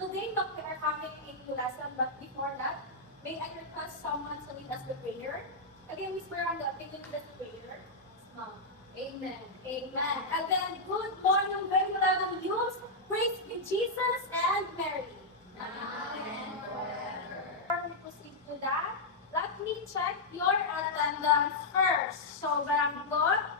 Today, we are coming into lesson, but before that, may I request someone to lead us the prayer? Again, Miss Miranda, can you lead us the prayer? Yes, Ma'am. Amen. Amen. Again, good morning, very beloved youth. Praise be Jesus and Mary. Amen. Before we proceed to that, let me check your attendance first. So, Baranggot,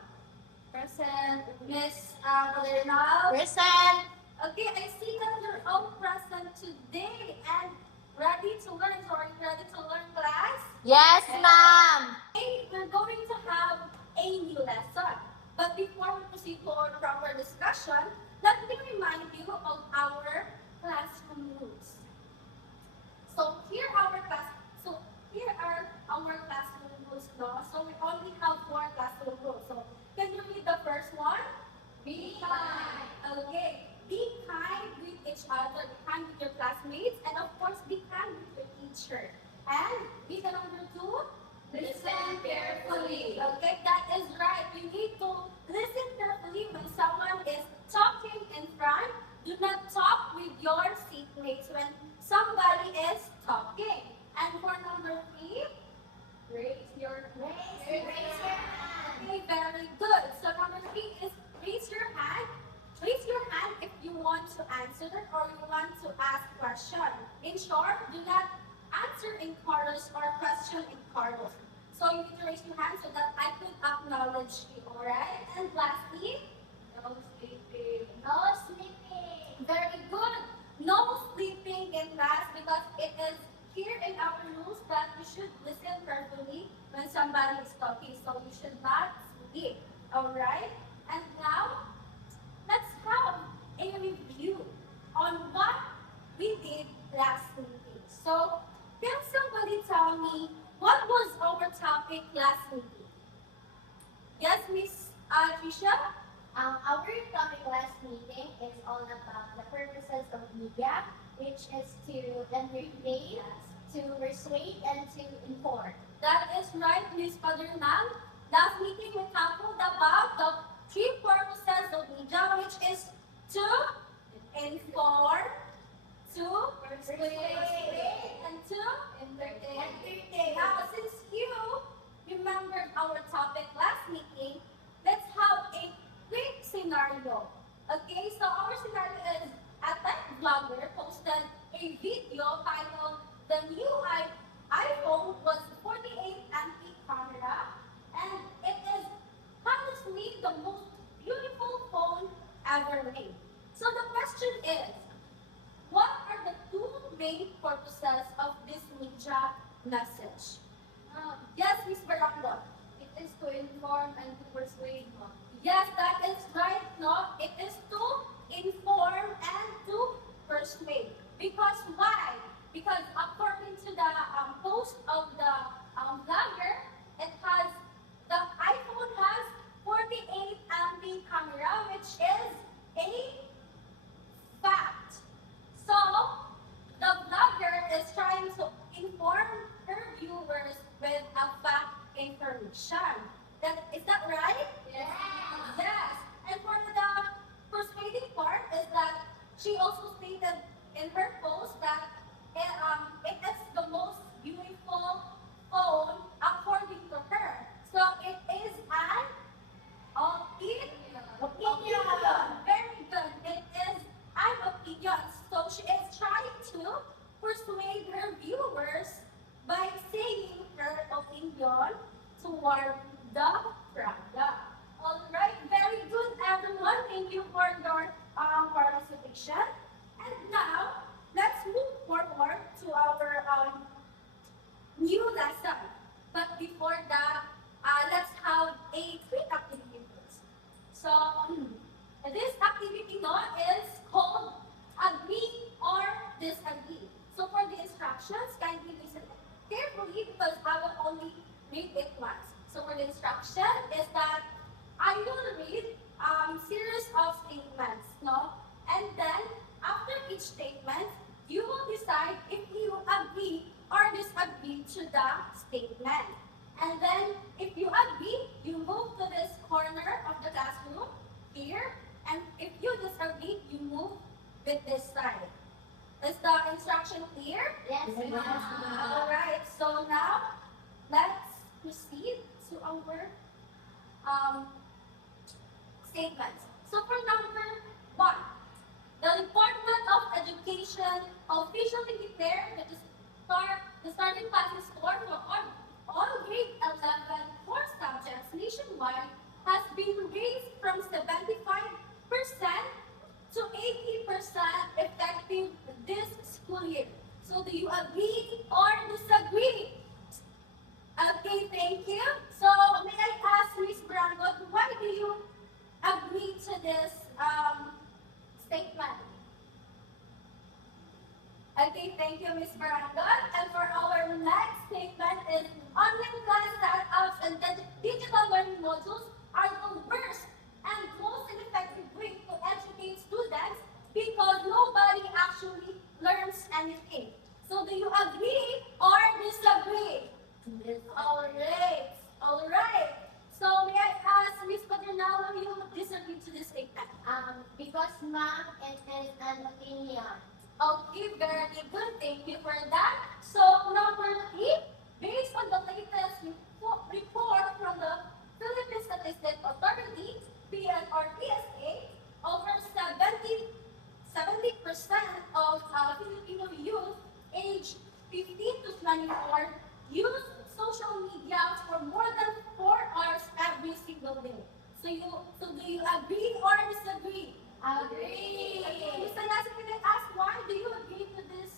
present. Miss Bernal. Present. Okay, I see that you're all present today and ready to learn. So, are you ready to learn, class? Yes, ma'am. Today, we're going to have a new lesson. But before we proceed to our proper discussion, let me remind you of our classroom rules. So here are our classroom rules now. So we only have 4 classroom rules. So can you read the first one? Be kind. Okay. Be kind with each other, be kind with your classmates, and of course be kind with your teacher. And be the number 2? Listen carefully. Okay, that is right. You need to listen carefully when someone is talking in front. Do not talk with your seatmates when somebody is talking. And for number 3, raise your hand. Okay, very good. So number 3 is raise your hand. Raise your hand if you want to answer or you want to ask question. In short, do not answer in chorus or question in chorus. So you need to raise your hand so that I could acknowledge you, alright? And lastly, no sleeping. No sleeping. Very good. No sleeping in class because it is here in our rules that you should listen carefully when somebody is talking. So you should not sleep. Alright? And now, let's have a review on what we did last meeting. So, can somebody tell me what was our topic last meeting? Yes, Miss Trisha? Our topic last meeting is all about the purposes of media, which is to entertain, to persuade, and to inform. That is right, Miss Padernal. Last meeting we tackled about the 3 purposes of media, which is to inform, to persuade, and to entertain. Now, since you remembered our topic last meeting, let's have a quick scenario. Okay, so our scenario is a tech vlogger posted a video titled "The New iPhone was 48 MP camera, and it is honestly the most beautiful phone ever made." So the question is, what are the 2 main purposes of this media message? Yes, Miss Baranggo. It is to inform and to persuade. Yes, that is right, no? It is to inform and to persuade. Because why? Because according to the post of the vlogger, the iPhone has 48 MP camera, which is a fact. So, the vlogger is trying to inform her viewers with a fact information. Is that right? Yes. Yes. And for the persuading part is that she also stated in her post that it is the most beautiful phone according to her. So it is an opinion. Very good. It is an opinion. So she is trying to persuade her viewers by saying her opinion toward the product. Alright, very good everyone. Thank you for your participation. And now, let's move forward to our new lesson. But before that, let's have a quick activity first. So, this activity is called agree or disagree. So for the instructions, kindly listen carefully because I will only read it once. So for the instruction is that I will read series of statements, no? And then after each statement, you will decide if you agree or disagree to the statement. And then if you agree, you move to this corner of the classroom here. And if you disagree, you move with this side. Is the instruction clear? Yes, ma'am. Alright, so now let's proceed to our um, statements. So for number 1, the Department of Education officially declared that the starting classes score for all grade 11 core subjects nationwide has been raised from 75% to 80% effective this school year. So do you agree or disagree? Okay, thank you. So may I ask Ms. Brangot, why do you agree to this statement? Okay, thank you, Ms. Brangot. And for our next statement is online class setups and digital learning modules are the worst and most ineffective way to educate students because nobody actually learns anything. So do you agree or disagree? Alright, alright. So may I ask Ms. Padernal, will you disagree to this statement? Because ma'am, it is an opinion. Okay, very good. Thank you for that. So number 3, based on the latest report from the Philippine Statistics Authority, or PSA, over 70% of Filipino youth aged 15 to 24 use social media for more than 4 hours every single day. So do you agree or disagree? Agree. Okay, Mr. Lassie, can I ask why do you agree to this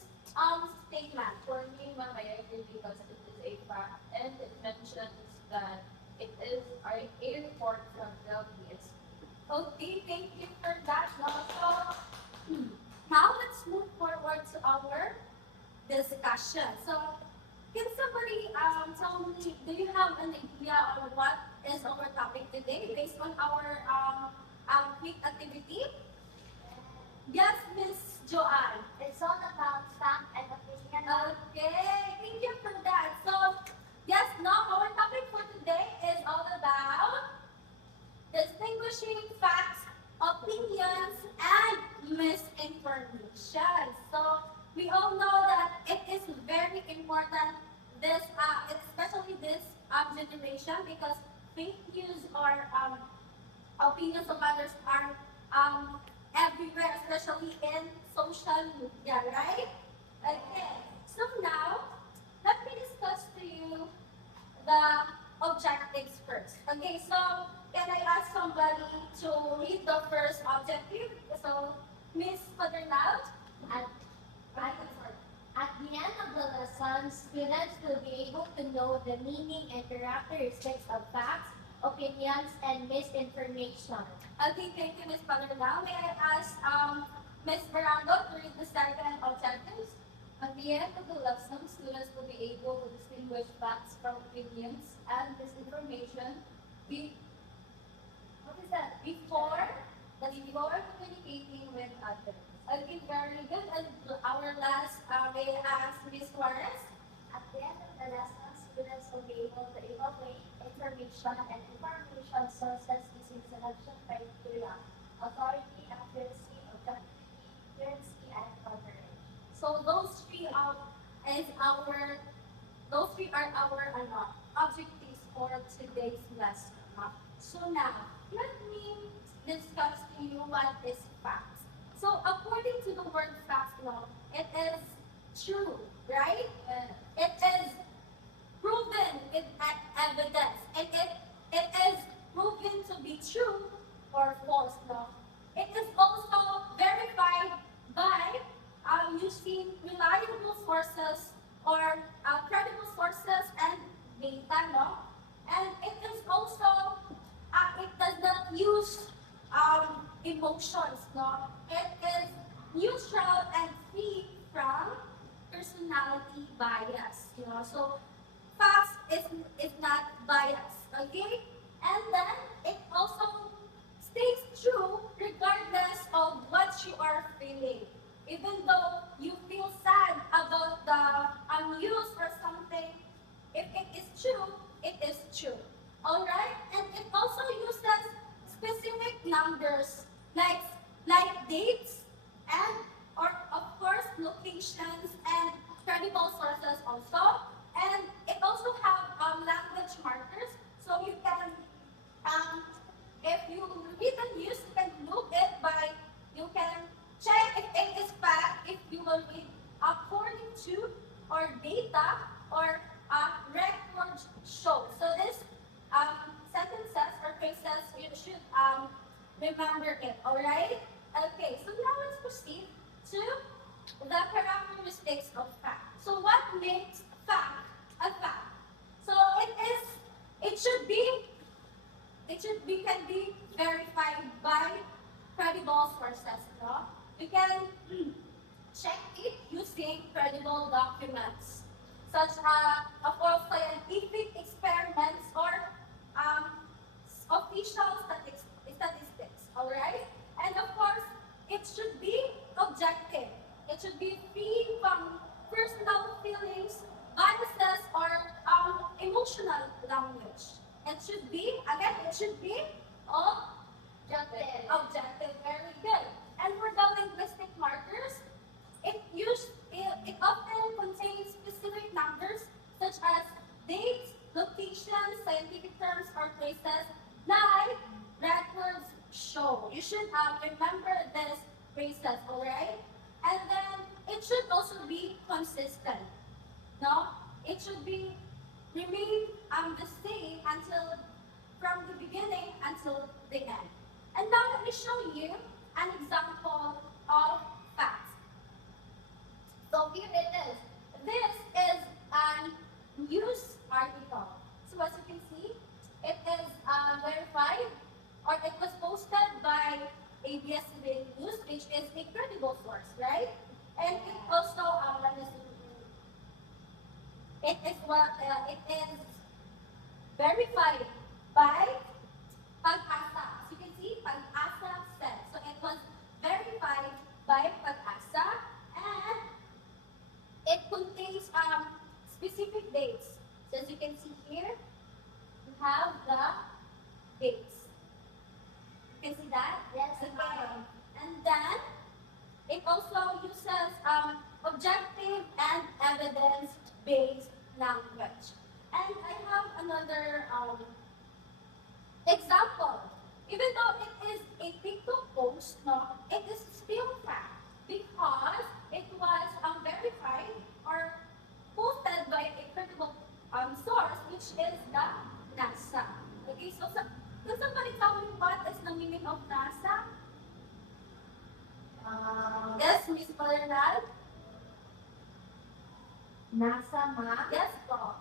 statement? For me, ma'am, I agree because it is a fact and it mentions that it is a report from the PSA. Okay, thank you for that. So, now let's move forward to our discussion. So, can somebody tell me, do you have an idea of what is our topic today based on our quick activity? Yes, Miss Joanne. It's all about fact and opinion. Okay, thank you for that. So, yes, now our topic for today is all about distinguishing facts, opinions, and misinformation. So, we all know that it is very important, this, especially this generation, because fake news or opinions of others are everywhere, especially in social media, right? Okay, so now, let me discuss to you the objectives first. Okay, so can I ask somebody to read the first objective? So, Miss Padernal? At, at the end of the lesson, students will be able to know the meaning and characteristics of facts, opinions, and misinformation. Okay, thank you, Miss Padernal. May I ask Miss Verando to read the second objectives? At the end of the lesson, students will be able to distinguish facts from opinions and misinformation What is that? Before communicating with others. Okay, very good. And our last, may I ask Miss Juarez? At the end of the lesson, students will be able to evaluate information and information sources using selection criteria, authority, accuracy, objectivity, accuracy, and coverage. So those three are our objectives for today's lesson. So now, let me discuss to you what is facts. So according to the word facts now, it is true, right? It is proven with evidence, and it is proven to be true or false. No, it is also verified by using reliable sources or credible sources and data. No, and it is also it does not use emotions. No, it is neutral and free from personality bias. So facts is not biased, okay? And then it also stays true regardless of what you are feeling. Even though you feel sad about the news or something, if it is true, it is true. Alright? And it also uses specific numbers like dates and or of course look credible sources also. And it also have language markers, so you can, if you read the news, you can look it by, you can check if it is fact, if you will read according to, or data, or records show. So this sentences or phrases, you should remember it, alright? Okay, so now let's proceed to the characteristics of fact. So what makes fact a fact? So it should be, can be verified by credible sources, no? You can check it using credible documents, such as, of course, scientific experiments or official statistics, alright? And of course, it should be objective. It should be free from personal feelings, biases, or emotional language. It should be, again, it should be objective. Very good. And for the linguistic markers, it often contains specific numbers such as dates, locations, scientific terms, or phrases like records show. You should remember these phrases, alright? And then it should also be consistent. No? It should be remain the same until from the beginning until the end. And now let me show you an example of facts. So here it is. This is a news article. So as you can see, it is verified, or it was posted by ABS-CBN News, which is a credible source, right? And it also it is verified by Pag-asa. As you can see, Pag-asa said. So it was verified by Pag-asa, and it contains specific dates. So as you can see here, you have the dates. You can see that? Yes, Okay. ma'am. And then it also uses objective and evidence-based language. And I have another example. Even though it is a TikTok post, no, it is still fact because it was verified or posted by a credible source, which is the NASA. Okay, so can somebody tell me what is the meaning of NASA? Yes, Miss Bernal? NASA, ma'am. Yes, po.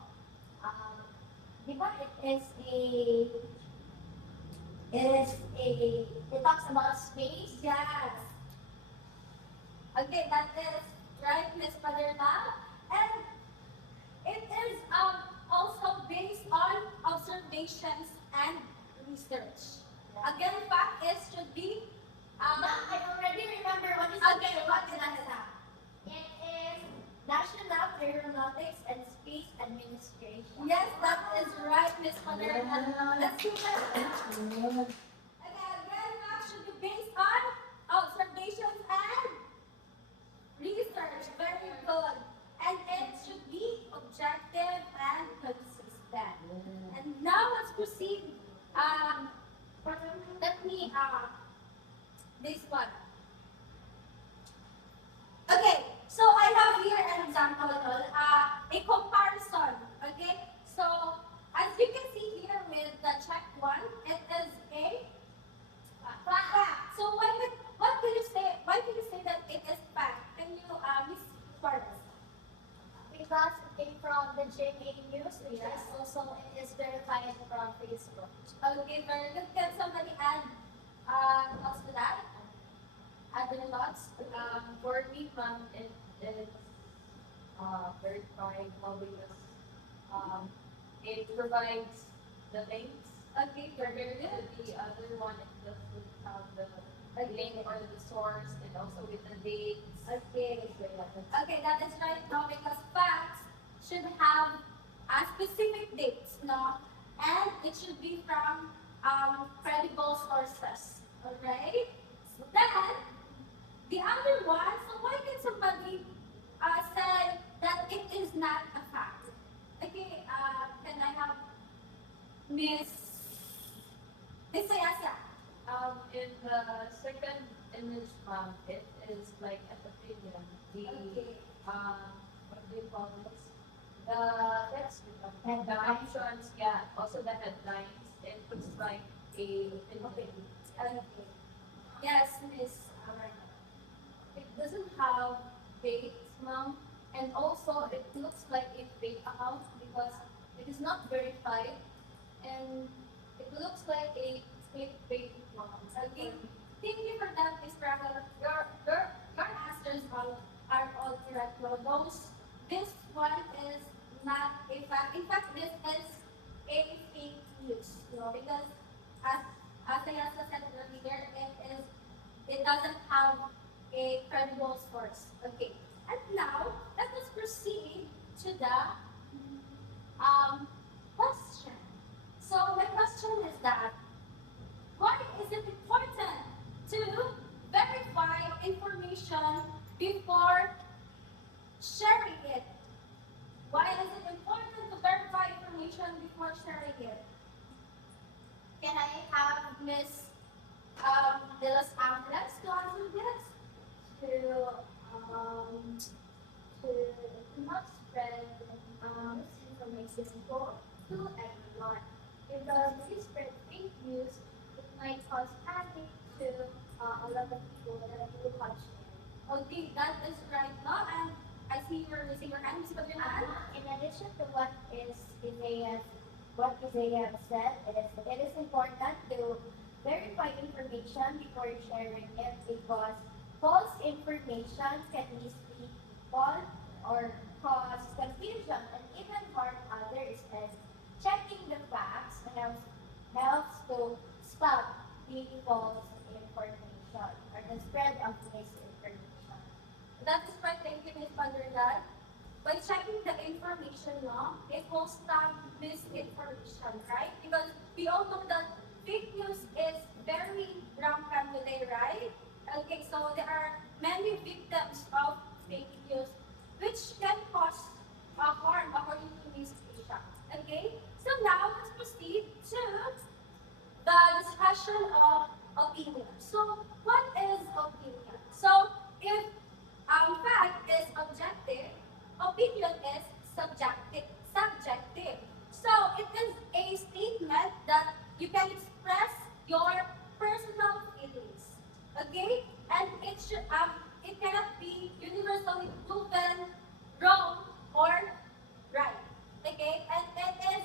Di ba it talks about space? Yes. Okay, that is right, Miss Bernal. And it is also based on observations and research. Again, fact is should be Ma'am, I already remember what is okay, the what is NASA? NASA? It is National Aeronautics and Space Administration. Yes, that is right, Miss Bernal. Let's do that. Again, fact should be based on observations and research. Very good. And it should be objective and consistent. And now let's proceed. Let me this one. Okay, so I have here an example, a comparison. Okay, so as you can see here with the check one, it is a fact. So what can you say? Why can you say that it is fact? Can you Miss Suarez? Because it came from the GMA News, which is also it is verified from Facebook. Okay, very good. Can somebody add thoughts to that? Other thoughts? For me, ma'am, it is verified because it provides the links. Okay, very good. The other one is just would have the link or the source and also with the dates. Okay. Okay, that is right, no, because facts should have specific dates, no, and it should be from credible sources. Alright? So then, the other one, so why can somebody say that it is not a fact. Okay, can I have Miss Sayasa? In the second image, it is like an opinion. Okay. What do you call this? The text, the captions, yeah, also the headlines. It looks like a opinion. Okay. Yes, Miss. It doesn't have dates, ma'am, and also it looks like a fake account because it is not verified, and it looks like a fake mom. Okay. Thank you for that, Miss Cracker. Your answers are all correct. No, this one is not a fact. In fact, this is a fake news. No, because as I also said earlier, it doesn't have a credible source. Okay. And now let us proceed to the question. So my question is that why is it important to verify information before sharing it? Why is it important to verify information before sharing it? Can I have Miss De Los Angeles to answer this? um, to not spread misinformation to everyone. Because if you spread fake news, it might cause panic to a lot of people that will watch it. Okay, that is right now, and I see you're raising your hand. Please put your hand. In addition to what Isaiah said, it is important to verify information before sharing it because false information can mislead people or cause confusion and even harm others. And checking the facts helps to stop the false information or the spread of misinformation. That is right. Thank you, Ms. Pandergal. By checking the information, no, it will stop misinformation, right? Because we all know that fake news is very rampant today, right? Okay, so there are many victims of fake news, which can cause harm according to Ms. Asia. Okay, so now let's proceed to the discussion of opinion. So, what is opinion? So, if fact is objective, opinion is subjective. Subjective. So, it is a statement that you can express your personal feelings. Okay, and it cannot be universally proven wrong or right. Okay, and it is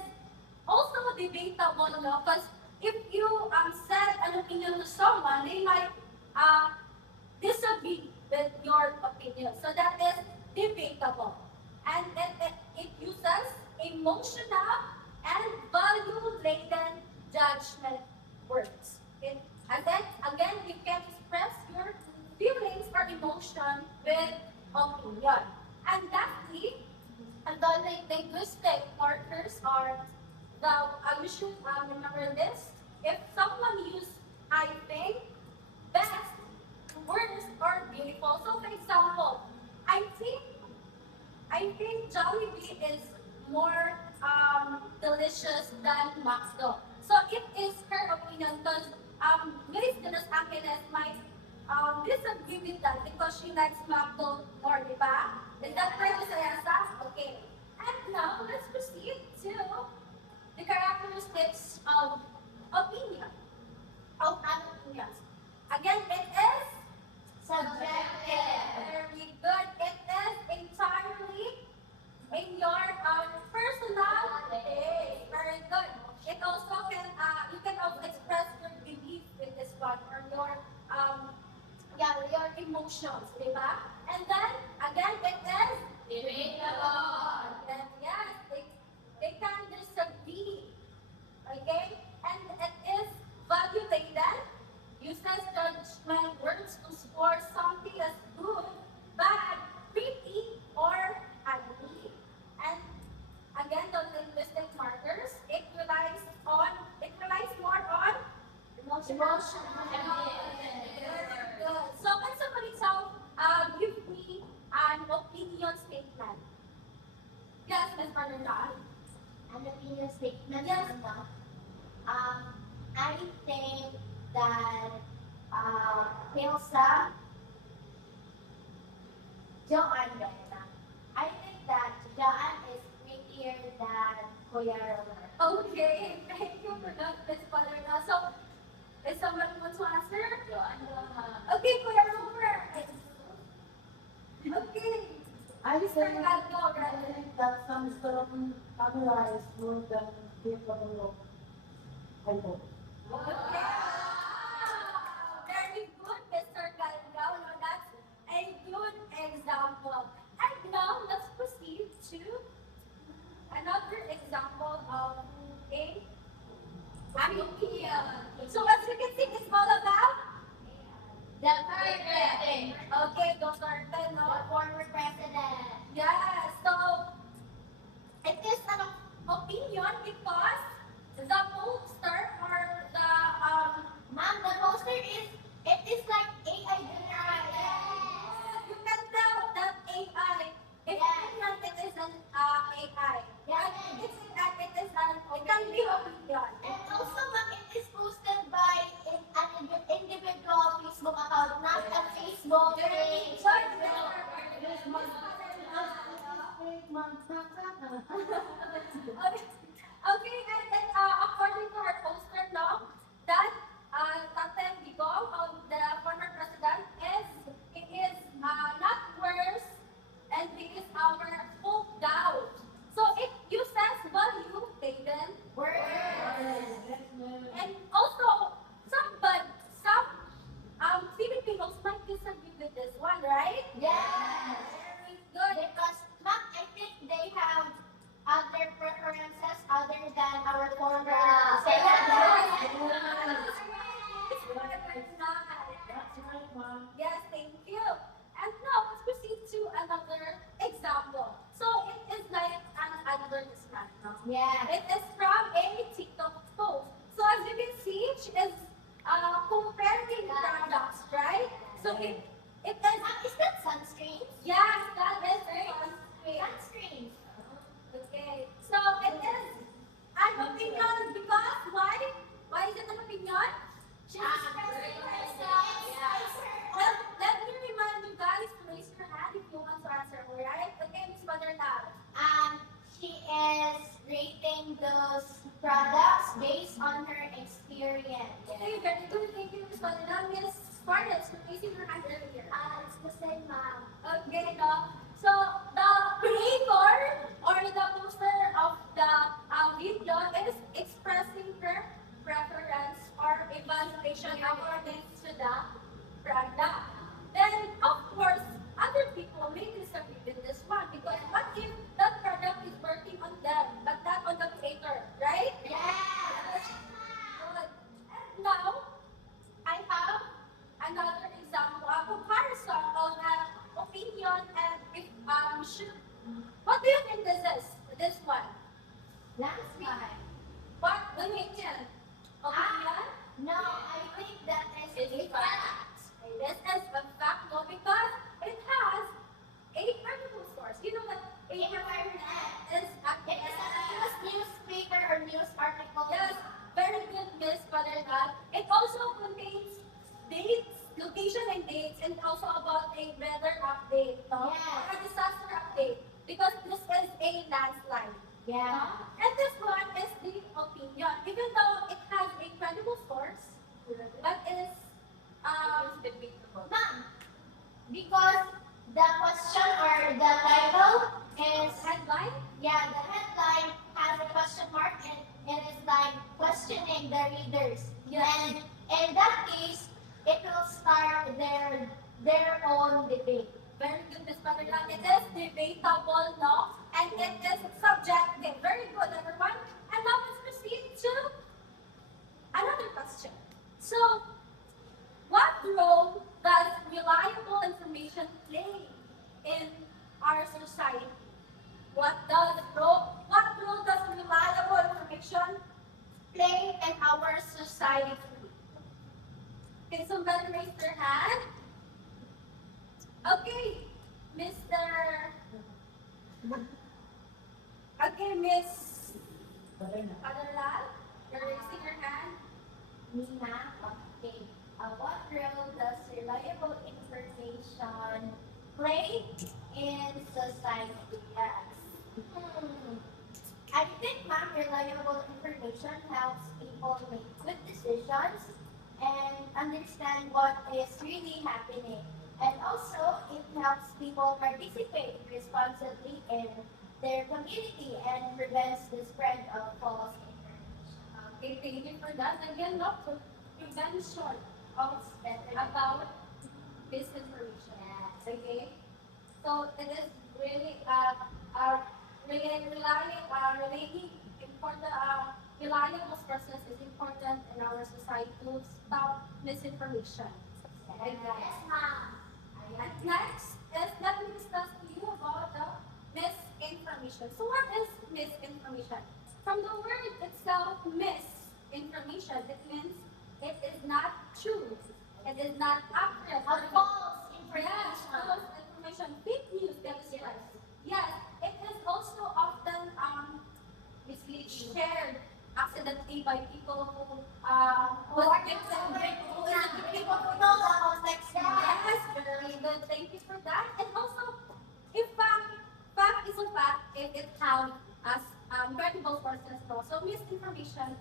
also debatable, no? Because if you said an opinion to someone, they might disagree with your opinion. So that is debatable. And it uses emotional and value-laden judgment words. And then again, you can express your feelings or emotion with opinion. And lastly, and the linguistic markers are you should remember this. If someone use I think, best, worst, or beautiful. So for example, I think Jollibee is more delicious than McDo. So it is her opinion because Miss De Los Angeles might disagree with that because she likes McDo more, di ba? Is that correct, Miss Ayasa? Okay. And now let's proceed to the characteristics of opinion. Of an opinion. Again, it is subjective. Very good. It is entirely in your personal taste. Very good. It also can you can also express your belief with this one or your your emotions, di ba? And then again, it is debatable. Then yes, they can disagree. Okay? And it is value laden. Uses judgment words to score something as good, bad, pretty, or ugly. And again, the linguistic markers, it relies more on emotion. So can somebody give me an opinion statement? Yes, Miss Panerna. An opinion statement. Yes. I think that Pilsa, Joanne, I think that Joanne is prettier than Kuya Romer. Okay, thank you for that, Miss Panerna. So, is someone want to answer? Okay, Kuya Romer. Okay. I Mr. think, Caldo, I right? think that some certain analyze more than capable of I hope. Okay. Very good, Mr. Caldo. No, that's a good example. And now, let's proceed to another example of a opinion. So, as you can see, it's all about The president, okay, don't start the no? former president. Yes, so it is an opinion because the poster or the Ma'am, the poster is, it is like AI generated. you can tell that AI. If Yes. opinion, it is an AI. Yes. And it is an it can be opinion. And also, ma'am, it is posted by an individual Facebook account, not a Facebook page. Okay, and then according to her poster now, that Tatay Digong, the former president, not worse, and it is our full doubt. So it uses value taken, and also some Filipinos might disagree with this one, right? Yes. Very good. Because, ma'am, I think they have other preferences other than our former That's right, ma'am. Yes, thank you. And now let's proceed to another example. So it is like an advertisement. No? Yeah. It is from a TikTok post. So as you can see, she is comparing products, right? So it is Ma'am, is that sunscreen? yes, that is sunscreen. Sunscreen. Okay, so it is an opinion because why? Why is it an opinion? She's expressing herself. Let me remind you guys to raise your hand if you want to answer, alright? Okay, Miss Maderna. She is rating those products based on her experience. Okay, very good. Thank you, Miss Maderna. Miss Scarlett, for raising your hand earlier. It's the same, ma'am. Okay, no. So the creator or the poster of the video is expressing her preference or evaluation according to the product. Then, of course, other people may disagree with this one because what if that product is working on them but not on the creator, right? Yes. Good. And now, I have another example, a comparison of an opinion and if should. What do you think this is? This one. Last time. What opinion? Opinion? No, I think that is It's a fact. This is a fact, no, because it has a credible source. You know that a internet is a It is a newspaper or news article. yes, very good, Miss Paderna. It also contains dates, location and dates, and also about a weather update, no? Yes. Or a disaster update, because this is a landslide. Yeah. And this one is the opinion, even though it has a credible source, but is Ma'am, because the question or the title is, headline. yeah, the headline has a question mark and it is like questioning the readers. Yes. And in that case, it will start their own debate. Very good, Ms. Paderna. It is debatable, no? And it is subjective. Very good, everyone. And now let's proceed to another question. So, what role does reliable information play in our society? What role does reliable information play in our society? Can somebody raise their hand? Okay, Mr. Okay, Miss Sabi na. Adarlal, you're raising your hand. Nina, okay. What role does reliable information play in society? Yes. I think, ma'am, reliable information helps people make good decisions and understand what is really happening. And also, it helps people participate responsibly in their community and prevents the spread of false information. Okay, thank you for that. Again, no, for prevention of about misinformation. Okay? So it is really really important reliable sources is important in our society to stop misinformation. Okay, guys. Yes, ma'am. And next is let me discuss to you about the misinformation. So what is misinformation? From the word itself, misinformation, it means it is not true. It is not accurate. A false Yes, information. false information, fake news, that is right. Yes, it is also often shared accidentally by people who was victim. People who know the context. Yes, very good. Thank you for that. And also, if fact is a fact, it has as credible sources. No? So misinformation,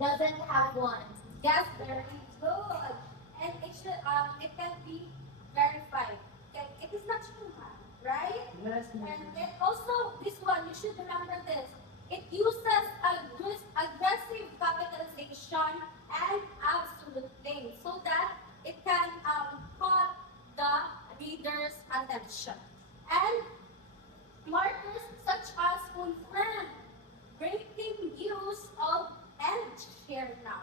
Doesn't have one. yes, very good. And it can be verified. Okay, it is not true, right? Yes, ma'am. And it also, this one, you should remember this. It uses aggressive capitalization and absolute claims so that it can caught the reader's attention. And markers such as confirm, breaking news of, and share now.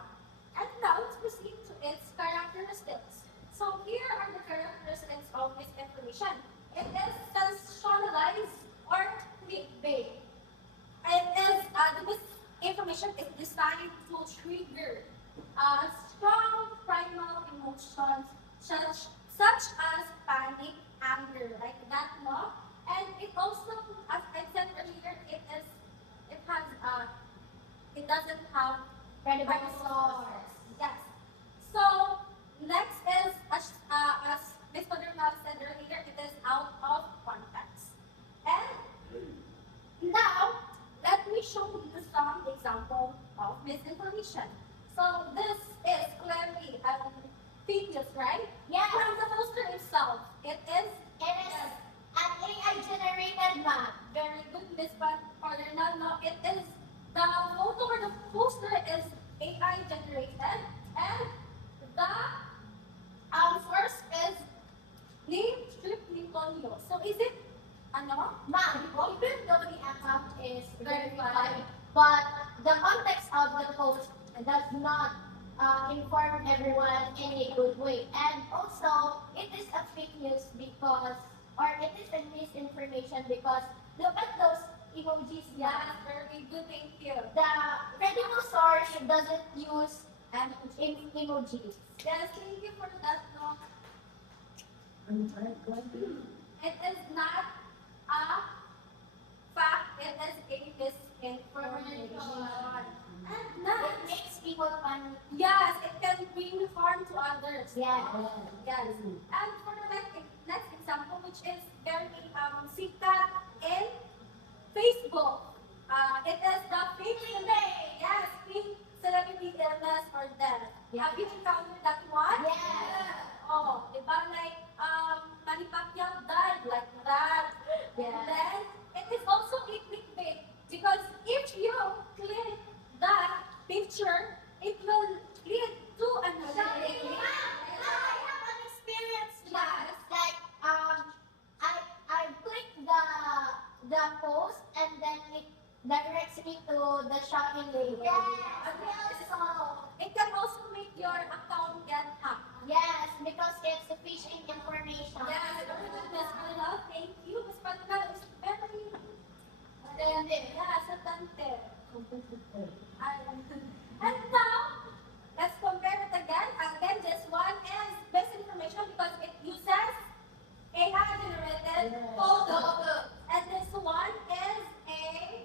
And now let's proceed to its characteristics. So here are the characteristics of misinformation. It is sensationalized or clickbait. It is the misinformation is designed to trigger strong primal emotions such as panic, anger, like that, no? And it also, as I said earlier, it has it doesn't have Credible source. Yes. So next is as Ms. Padernal said earlier, it is out of context. And now let me show you some example of misinformation. So this is clearly fake news, right? Yes. From the poster itself, it is It is an AI generated map. very good, Ms. Padernal. No, it is the photo or the poster is AI generated, and the source is named Strip Nicolio. So is it ano? Ma'am, even though the account is verified, but the context of the post does not inform everyone in a good way. And also, it is a fake news because, or it is a misinformation because look at those emojis. Yes, Yeah. very good, thank you. The credible source doesn't use And emojis. yes, thank you for that. No, I'm trying to. it is not a fact. It is a misinformation. And It next, makes people panic. yes, it can bring harm to others. Yeah. Yes. And for the next example, which is very sikat in Facebook. It is the pink yes, pink celebrity illness or death. Yeah. Have you encountered that one? Yeah. Oh, diba like Manny Pacquiao died like that. Yeah. And then it is also a clickbait because if you click that picture, it will lead to another I link. have an experience. Yes. Like I click the post and then it directs me to the shopping link. It can also make your account get hacked. Yes, because it's a phishing information. Yes, very good, Miss Manila. Thank you, Miss Manila. It's very yes, attentive. And now, let's compare it again. Again, this one is misinformation because it uses AI generated Yes. photo. And this one is a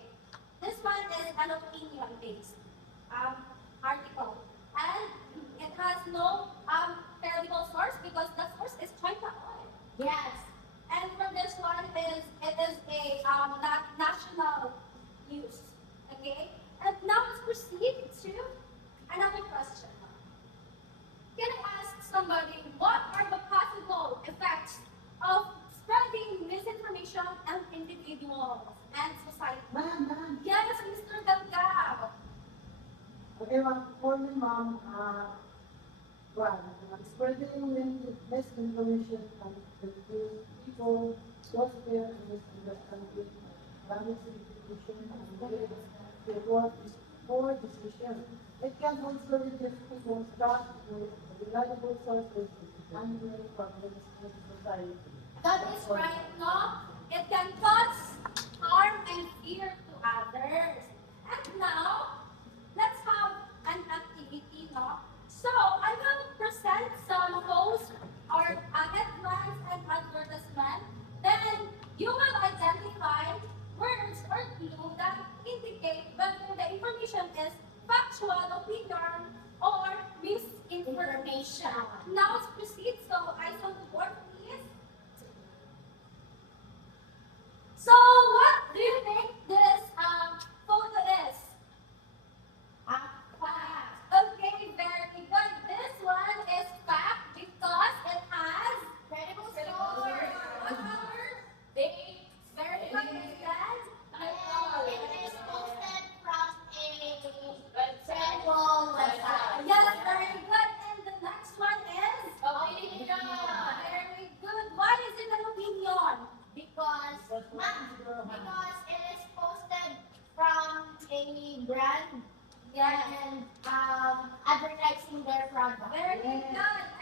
Yes. And for this one is it is a national news. Okay? And now let's proceed to another question. Can I ask somebody what are the possible effects of spreading misinformation on individuals and society? Ma'am. Yes, Mr. Galgao. Okay, ma'am, for me, ma'am, well, spreading misinformation and confuse people, cause fear and misunderstanding, damage reputation, and lead to poor decision. It can also reduce people's trust in reliable sources and bring problems in society. That is right, no? It can cause harm and fear to others. And now, let's have an activity, no? So, I will present some posts or headlines and advertisement. Then, you will identify words or clues that indicate whether the information is factual, opinion, or misinformation. Now, let's proceed. So, eyes on the board, please. So, what do you think this photo is? Fact. Okay, very good. This one is fact because it has Credible source. source. What color? They Very good. Yes. It is posted from a website. credible website. Yes, very good. And the next one is Opinion. very good. Why is it an opinion? Because it is posted from a brand Yes. and advertising their product. Very good.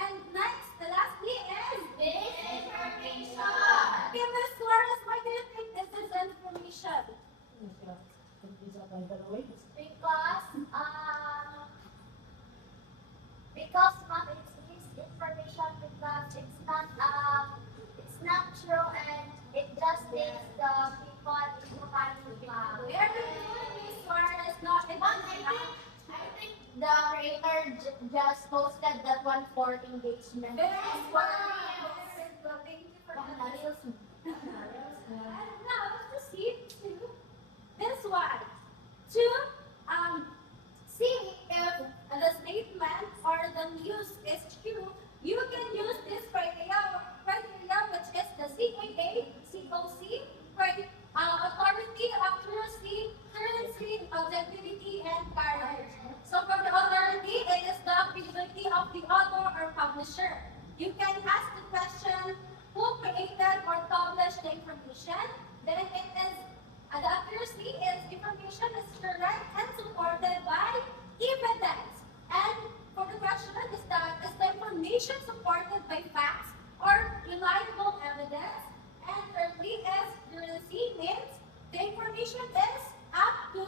And next, the last key is Misinformation. Okay, Ms. Suarez, why do you think this is information? Because ma'am, it's misinformation because it's not true and it just makes the people into panic. Very good, Ms. Suarez. Not Ma'am, I think the creator just posted that one for engagement. Very good. Very good. Thank you for that. And now let's proceed to this one. To see if the statement or the news is true, you can use this criteria which is the CAA, COC, authority, accuracy, currency, objectivity, and courage. So for the authority, it is the credibility of the author or publisher. You can ask the question, who created or published the information? Then it is, the accuracy is information is correct and supported by evidence. And for the question is that, is the information supported by facts or reliable evidence? And thirdly is accuracy means the information is up to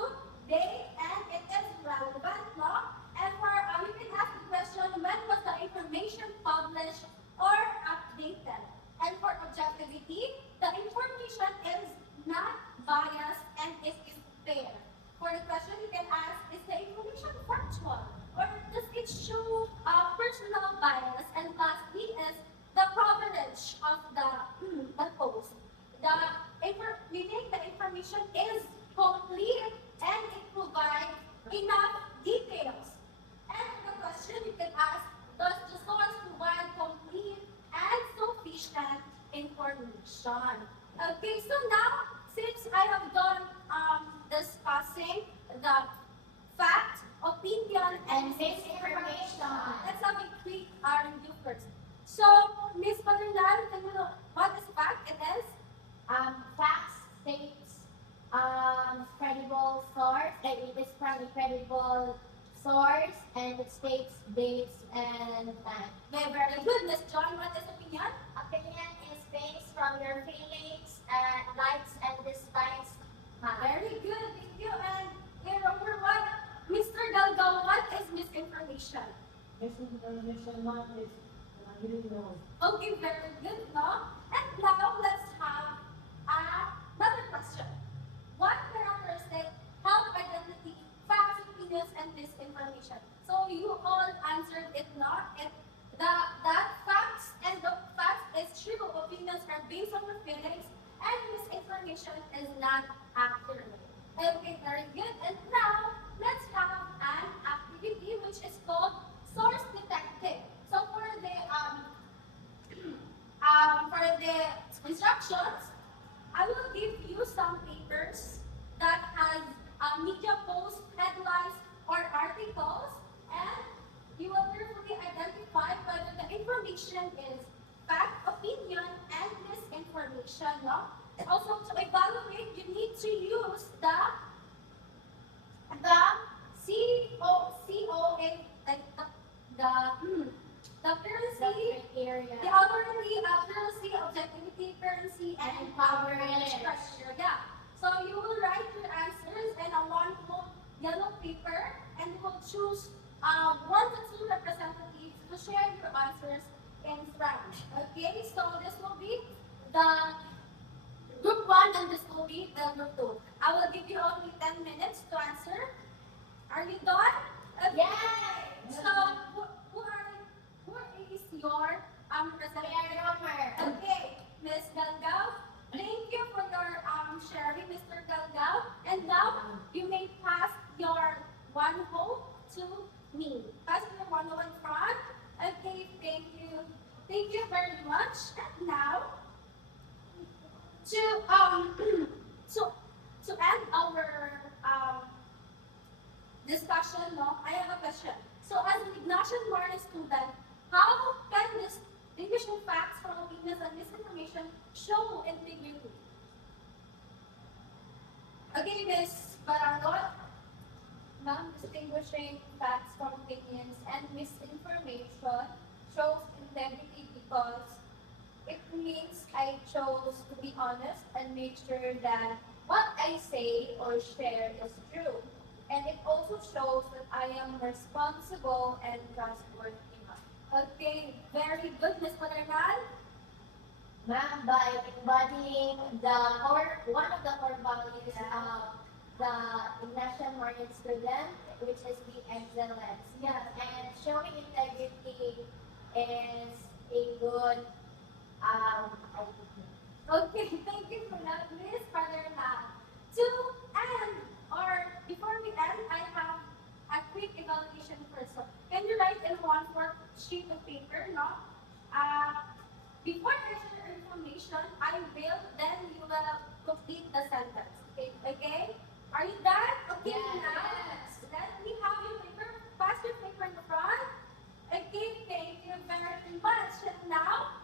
date and it is relevant, no? And for you can ask the question, when was the information published or updated? And for objectivity, the information is not biased and it is fair. For the question you can ask, is the information factual or does it show personal bias? And lastly is the coverage of the post. Meaning the information is complete and it provides enough details. And the question you can ask, does the source provide complete and sufficient information? Okay, so now, since I have done discussing the fact, opinion, And misinformation. let's have a quick review first. So, Miss Palulan, can you know what is fact? It is Facts states credible source, and it is from a credible source, and it states dates and time. very good. Miss John, what is opinion? Opinion is based from your feelings and likes and dislikes. Very good, thank you. And number one, Mr. Galgao, what is misinformation? Misinformation, ma'am, is you didn't know. Okay, very good, no? And now let's have another question. What characteristics help identity facts, opinions, and misinformation? So you all answered it not. That facts and the facts is true, opinions conclusions are based on your feelings and misinformation is not accurate. Okay, very good. And now, let's have an activity which is called Source Detective. So for the instructions, I will give you some papers that has media posts, headlines, or articles, and you will carefully identify whether the information is fact, opinion, and misinformation. No? Also, to evaluate, you need to use the COA, like the currency, Criteria. the authority, accuracy, objectivity, currency, and coverage criteria. Yeah. So you will write your answers in a one whole yellow paper, and you will choose 1 to 2 representatives to share your answers in front. Okay. So this will be the group 1, and this will be the group 2. I will give you only 10 minutes to answer. Are you done? Okay. Yes. So who is your representative? Okay, Miss Galgao. Thank you for your sharing, Mr. Galgao. And now you may pass your one hole to me. Pass your one hole in front. Okay, thank you. Thank you very much. And now to to end our discussion, no, I have a question. So as an Ignatian Moral student, how can distinguishing facts from opinions and misinformation show integrity? Okay, Ms. Baranggot. Ma'am, distinguishing facts from opinions and misinformation shows integrity because it means I chose to be honest and make sure that what I say or share is true. And it also shows that I am responsible and trustworthy. Okay, very good, Ms. Paranal. Ma'am, by embodying one of the core values of the Ignatian Moral student, which is being excellence. Yes. And showing integrity is a good Okay, thank you for that, Ms. Paranal. To end, or before we end, I have a quick evaluation first. So, can you write in 1/4 sheet of paper, no? Before I share information, I will, then you will complete the sentence. Okay? Okay? Are you done? Okay, Yes. now, let me have your paper. Pass your paper in the front. Okay, thank you very much. And now,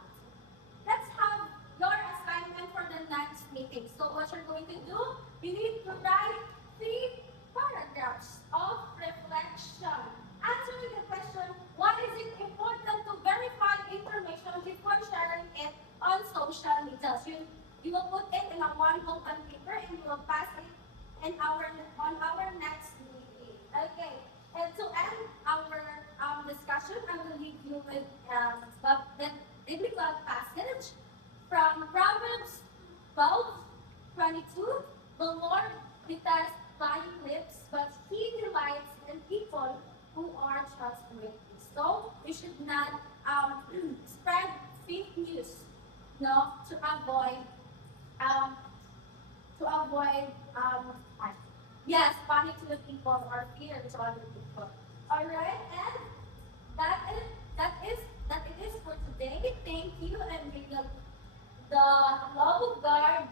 let's have your assignment for the next meeting. So what you're going to do, you need to write 3 paragraphs of reflection. Answering the question, why is it important to verify information before sharing it on social media? So you will put it in a one whole paper and you will pass it on our next meeting. Okay. And to end our discussion, I will leave you with the biblical passage from Proverbs 12:22. The Lord detests lying lips, but He delights in people who are trustworthy. So you should not spread fake news, no, to avoid yes, panic to the people or fear to other people. All right, and that it is for today. Thank you, and may the love of God